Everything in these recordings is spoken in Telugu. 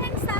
thanks, salamat.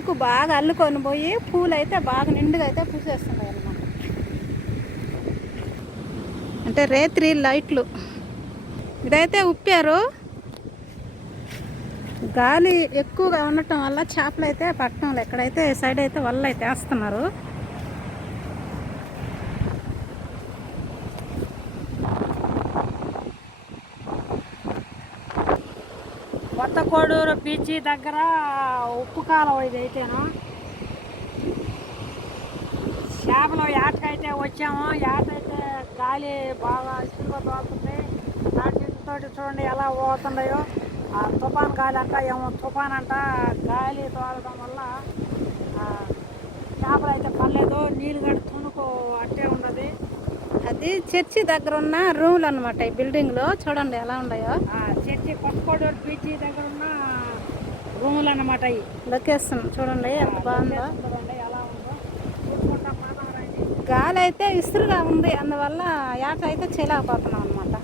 ఆకు బాగా అల్లుకొని పోయి పూలు అయితే బాగా నిండుగా అయితే పూసేస్తున్నాయి అన్నమాట. అంటే రేత్రి లైట్లు. ఇదైతే ఉప్పారు. గాలి ఎక్కువగా ఉండటం వల్ల చేపలు అయితే పట్టణంలో ఎక్కడైతే సైడ్ అయితే వల్ల అయితే వేస్తున్నారు. కొత్త కోడూరు బీచ్ దగ్గర ఉప్పు కాలం ఇది అయితేను. చేపలు ఏటకైతే వచ్చాము. ఏట అయితే గాలి బాగా ఇసురుగా తోలుతుంది. తాటి చెట్టుతోటి చూడండి ఎలా పోతున్నాయో. ఆ తుఫాన్ గాలి అంట ఏమో తుఫాన్ అంట. గాలి తోలడం వల్ల చేపలు అయితే పర్లేదు నీళ్ళు గడి తుణుకు అట్టే ఉన్నది. అది చర్చి దగ్గర ఉన్న రూమ్లు అనమాట ఈ బిల్డింగ్లో. చూడండి ఎలా ఉన్నాయో. ఆ చర్చి కొత్త కోడూరు బీచ్ దగ్గర ఉన్న రూములు అన్నమాట అవి లొకేషన్ చూడండి ఎంత బాగుందో. గాలి అయితే ఇసురుగా ఉంది. అందువల్ల యాట అయితే చేయలేకపోతున్నాం అనమాట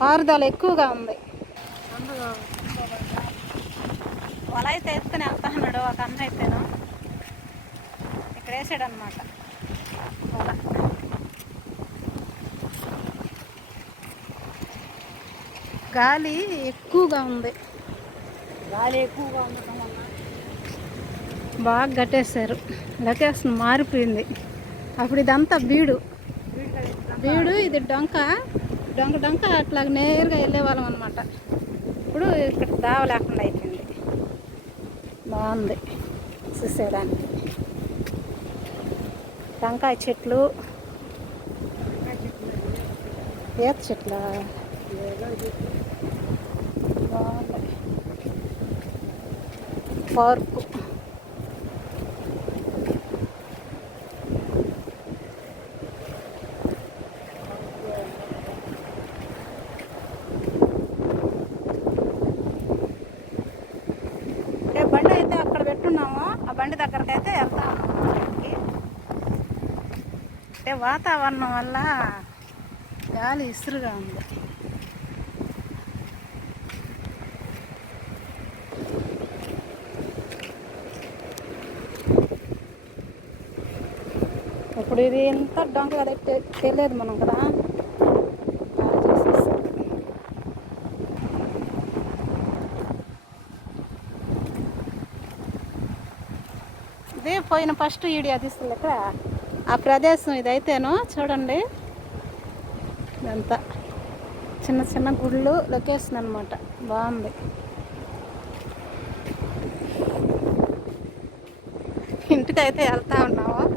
పారుదల ఎక్కువగా ఉంది. వల అయితే ఎత్తుకుని వెళ్తా అన్నాడు ఒక అన్న అయితేను. ఇక్కడ వేసాడు అనమాట గాలి ఎక్కువగా ఉంది. గాలి ఎక్కువగా వల్ల బాగా కట్టేశారు లొకేషన్ మారిపోయింది. అప్పుడు ఇదంతా బీడు. బీడు ఇది డొంక. డొంక డొంక అట్లా నేరుగా వెళ్ళేవాళ్ళం అనమాట ఇప్పుడు ఇక్కడ దావ లేకుండా అయిపోయింది. బాగుంది. చూసేయడానికి టెంకాయ చెట్లు. ఏత చెట్ల? పార్కు. బండి అయితే అక్కడ పెట్టున్నాము ఆ బండి దగ్గరకైతే అయితే వెళ్తా ఉన్నాము అక్కడికి. అంటే వాతావరణం వల్ల గాలి ఇసురుగా ఉంది. ఇప్పుడు ఇది ఎంత డొంక కదా తెలియదు మనం కదా. ఇదే పోయిన ఫస్ట్ వీడియో తీస్తుంది ఆ ప్రదేశం ఇదైతేనో చూడండి. ఇదంతా చిన్న చిన్న గుళ్ళు లొకేషన్ అనమాట బాగుంది. ఇంటికైతే వెళ్తా ఉన్నాము